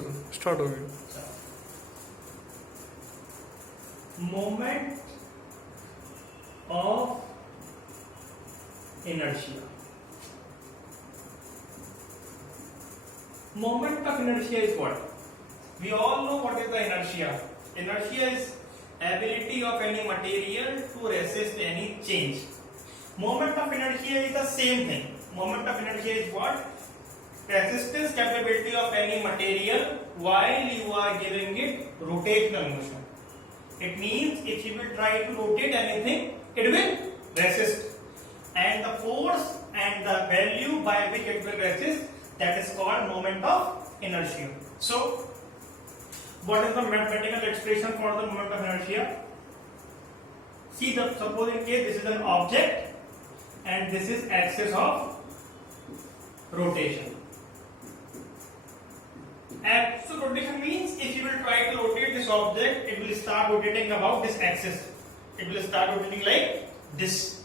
चलो स्टार्ट हो गया। Moment of inertia. Moment of inertia is what? We all know what is the inertia. Inertia is ability of any material to resist any change. Moment of inertia is the same thing. Moment of inertia is what? Resistance capability of any material while you are giving it rotational motion. It means if you will try to rotate anything, it will resist. And the force and the value by which it will resist, that is called moment of inertia. So, what is the mathematical expression for the moment of inertia? See, suppose in case this is an object and this is axis of rotation. And so rotation means if you will try to rotate this object, it will start rotating about this axis. It will start rotating like this.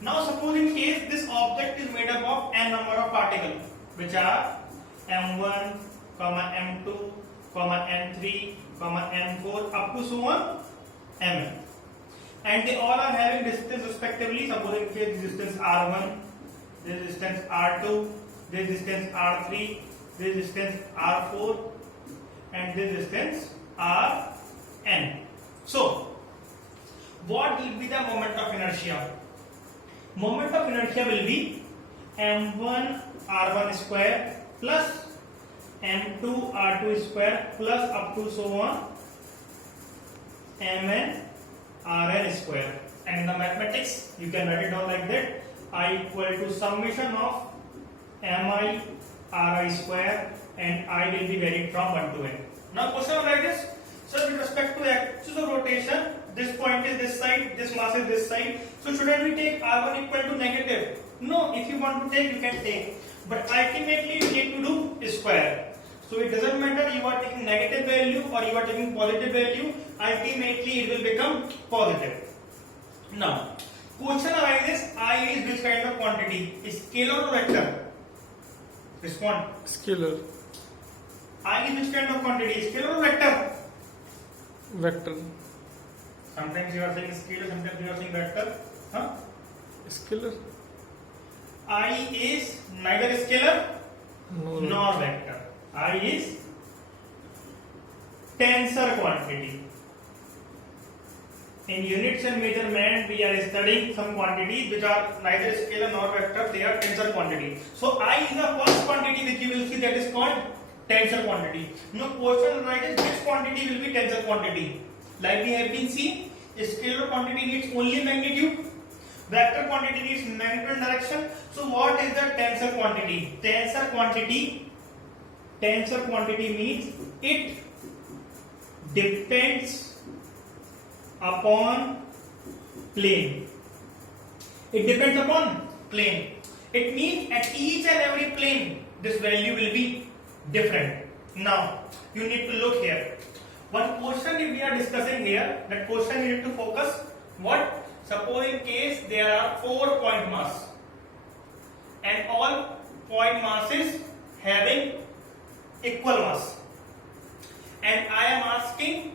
Now suppose in case this object is made up of n number of particles, which are m1, m2, m3, m4 up to so on mn. And they all are having distance respectively. Suppose in case this distance r1, this distance r2, this distance r3, this distance r4, and this distance rn. So, what will be the moment of inertia? Moment of inertia will be m1 r1 square plus m2 r2 square plus up to so on mn rn square. And in the mathematics, you can write it down like that: I equal to summation of mi ri square, and I will be varying from 1 to n. Now question like this: sir, with respect to axis of rotation, this point is this side, this mass is this side, so shouldn't we take r1 equal to negative? No, if you want to take, you can take, but ultimately you need to do square. So it doesn't matter you are taking negative value or you are taking positive value, ultimately it will become positive. Now question arises: I is which kind of quantity? Scalar or vector? Respond. Scalar. I is which kind of quantity? Scalar or vector? Vector. Sometimes you are saying scalar, sometimes you are saying vector. Huh? Scalar. I is neither scalar No. nor vector. I is tensor quantity. In units and measurement, we are studying some quantities which are neither scalar nor vector, they are tensor quantity. So I is the first quantity which you will see, that is called tensor quantity. Now question arises: which quantity will be tensor quantity? Like we have been seeing, scalar quantity needs only magnitude, vector quantity needs magnitude and direction. So what is the tensor quantity? Tensor quantity means it depends upon plane. It depends upon plane. It means at each and every plane this value will be different. Now you need to look here. One question we are discussing here, that question you need to focus. What? Suppose in case there are 4 point mass and all point masses having equal mass, and I am asking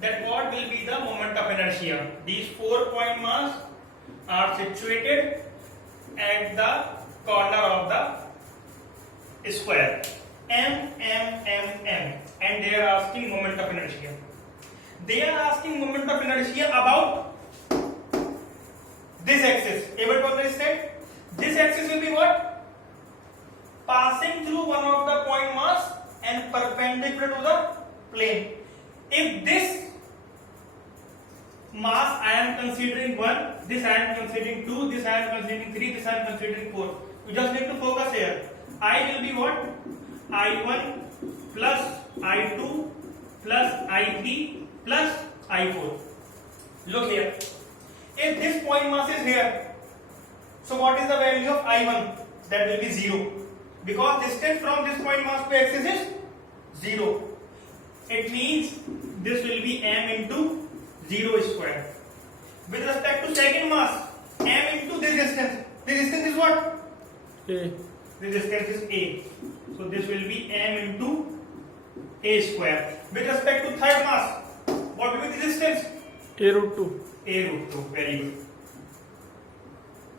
that what will be the moment of inertia. These 4 point mass are situated at the corner of the square m, and they are asking moment of inertia. They are asking moment of inertia about this axis. Able to understand? This axis will be what? Passing through one of the point mass and perpendicular to the plane. If this mass I am considering 1, this I am considering 2, this I am considering 3, this I am considering 4. You just need to focus here. I will be what? I1 plus I2 plus I3 plus I4. Look here. If this point mass is here, so what is the value of I1? That will be 0. Because distance from this point mass to axis is 0. It means this will be m into 0 square. With respect to second mass, m into this distance. This distance is what? A. This distance is a. So this will be m into a square. With respect to third mass, what will be the distance? A root 2. A root 2. Very good.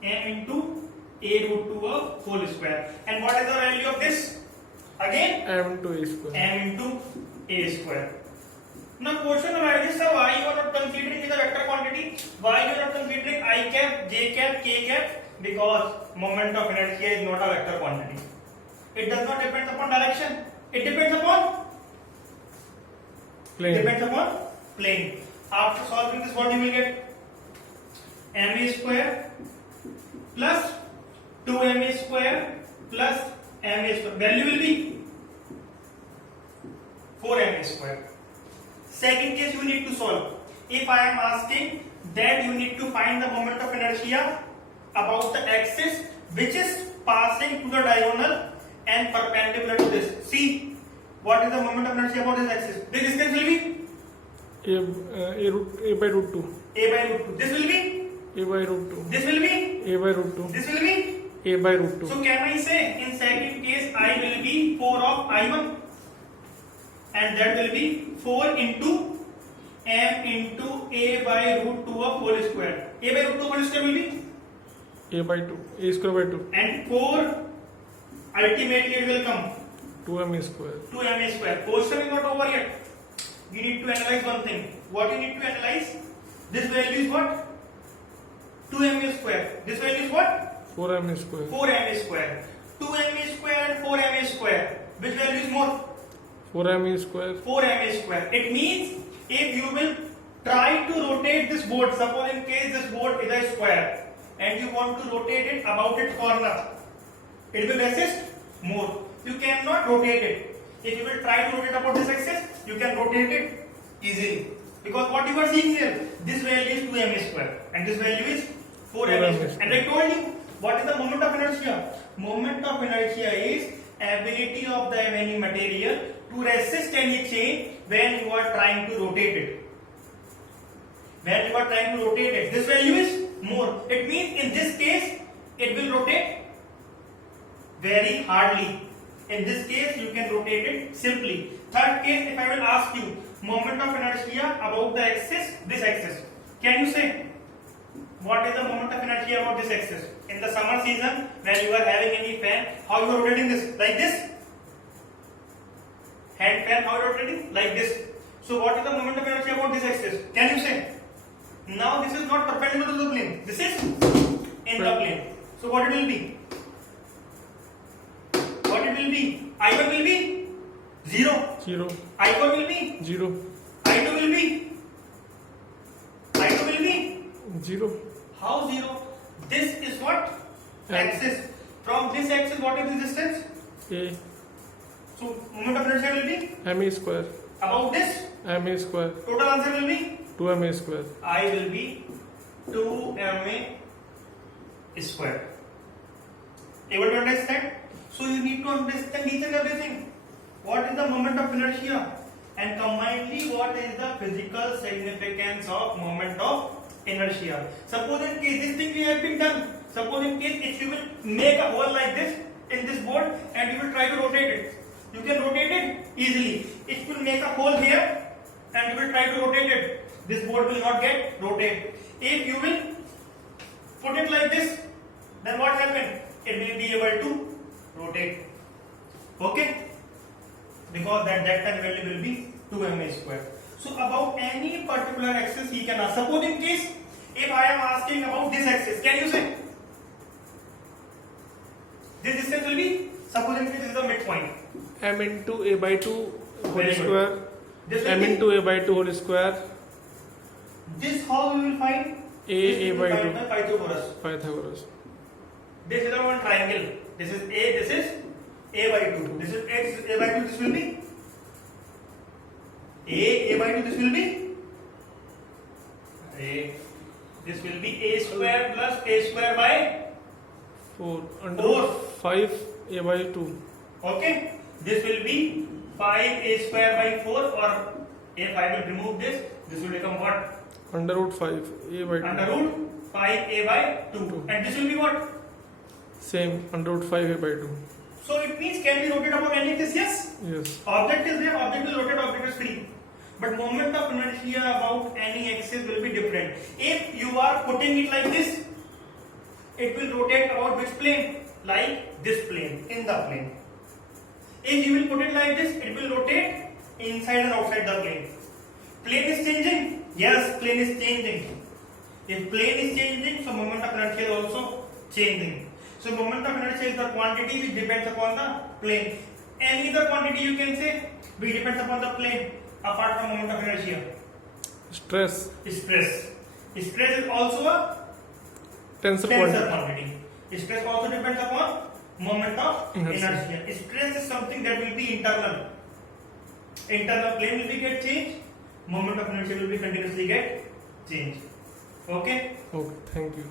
M into a root 2 of whole square. And what is the value of this? Again, M into A square. m into a square. Now question arises, sir, why you are not considering the vector quantity? Why you are not considering I cap, j cap, k cap? Because moment of inertia is not a vector quantity. It does not depend upon direction. It depends upon Plane. Depends upon plane. After solving this, what you will get? Ma square plus 2ma square plus ma square. Value will be 4ma square. Second case you need to solve. If I am asking that you need to find the moment of inertia about the axis which is passing to the diagonal and perpendicular to this. See, what is the moment of inertia about this axis? The distance will be A by root 2. a by root 2. This will be A by root 2. this will be A by root 2. this will be. A by root 2. So can I say in second case I will be 4 of I1 and that will be 4 into m into a by root 2 of whole square. A by root 2 whole square will be A by 2. A square by 2. and 4 ultimately it will come 2m square. 2ma square. Question is not over yet. You need to analyze one thing. What you need to analyze? This value is what? 2ma square. This value is what? 4m square. 4ma square. 2ma square and 4ma square. Which value is more? 4m square. 4ma square. It means if you will try to rotate this board, suppose in case this board is a square and you want to rotate it about its corner, it will resist more. You cannot rotate it. If you will try to rotate about this axis, you can rotate it easily. Because what you are seeing here, this value is 2ma square and this value is 4ma square. And I told you, what is the moment of inertia? Moment of inertia is ability of the any material to resist any change when you are trying to rotate it. When you are trying to rotate it, this value is more. It means in this case, it will rotate very hardly. In this case, you can rotate it simply. Third case, if I will ask you moment of inertia about the axis, this axis, can you say what is the moment of inertia about this axis? In the summer season, when you are having any fan, how you are rotating this? Like this? Hand fan, how you are rotating? Like this. So what is the moment of inertia about this axis? Can you say? Now this is not perpendicular to the plane. This is in the plane. So what it will be? What it will be? I1 will be 0. 0. I4 will be 0. I2 will be 0. How 0? This is what? M. Axis. From this axis, what is the distance? A. So moment of inertia will be M square. about this. M square. Total answer will be 2m square. I will be 2ma square. Able to understand? So you need to understand each and everything. What is the moment of inertia? And combinedly, what is the physical significance of moment of inertia? Suppose in case this thing we have been done. Suppose in case if you will make a hole like this in this board and you will try to rotate it. You can rotate it easily. If you will make a hole here and you will try to rotate it, this board will not get rotated. If you will put it like this, then what happen? It will be able to rotate. Okay? Because that time value will be 2ma square. So about any particular axis he can ask. Suppose in case if I am asking about this axis, can you say? This distance will be, suppose in case this is the midpoint. M into A by 2 whole Very good. square. This will M be, into A by 2 whole square. this how we will find? A by 2. Pythagoras. Pythagoras. This is one triangle. This is A, this is A by 2. This is A by 2, this will be A by 2, this will be A. This will be A square plus A square by 4. Under 4. 5 A by 2. Okay. This will be 5A square by 4, or if I will remove this, this will become what? Under root 5 A by 2. Under root 5A by 2. And this will be what? Same. Under root 5 A by 2. So it means can be rotated above any axis? Yes. Yes. Object is there, object will rotate, object is free. But moment of inertia about any axis will be different. If you are putting it like this, it will rotate about which plane? Like this plane, in the plane. If you will put it like this, it will rotate inside and outside the plane. Plane is changing? Yes, plane is changing. If plane is changing, so moment of inertia is also changing. So moment of inertia is the quantity which depends upon the plane. Any other quantity you can say which depends upon the plane apart from moment of inertia. Stress. Stress. Stress is also a Tensor tensor quantity. quantity. Stress also depends upon moment of Inertia. inertia. Stress is something that will be internal. Internal plane will be get changed. Moment of inertia will be continuously get changed. Okay. Okay. Thank you.